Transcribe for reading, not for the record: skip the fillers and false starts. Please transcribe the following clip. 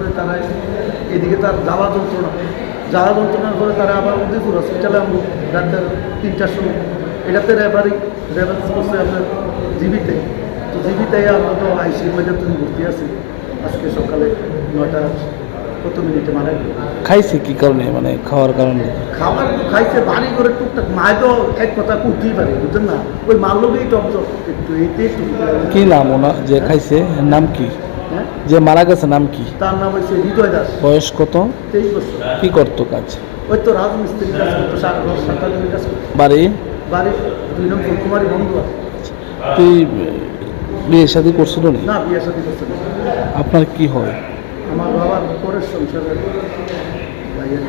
পরে তারা এদিকে তার জ্বালা যন্ত্রণার পরে তারা আবার উদয়পুর হসপিটালে আমি রাত 3টার সময় এটাতে রেফারেন্স করছে আপনার জিবিতে। তো জিবিতে আমরা তো আইসি মেডিকেল ভর্তি আছি। আজকে সকালে 9টা কত মিনিটে মারা গেল। খাইছে কি কারণে, মানে খাওয়ার কারণে? খাবার তো খাইছে বাড়ি করে টুকটাক, মায় তো এক কথা করতেই পারে, বুঝছেন না? ওই মারলোকেই টকজক একটু এইতে একটু। কি নাম ওনা যে খাইছে, এর নাম কি? হ্যাঁ, যে মারা গেছে নাম কি? তার নাম হচ্ছে হৃদয় দাস, বয়স কত? 23 বছর। কি করতো কাজ? ওই তো রাজমিস্ত্রির কাজ করতো, 7-8 দিনের কাজ করতো। বাড়ি? বাড়ি 2 নম্বর কুমারী বন্ধু আছে। তুই বিয়ে শাদী করছিল না? না, বিয়ে শাদী করছে না। আপনার কি হয়? আমার বাবার পরের সংসারের ভাইয়ের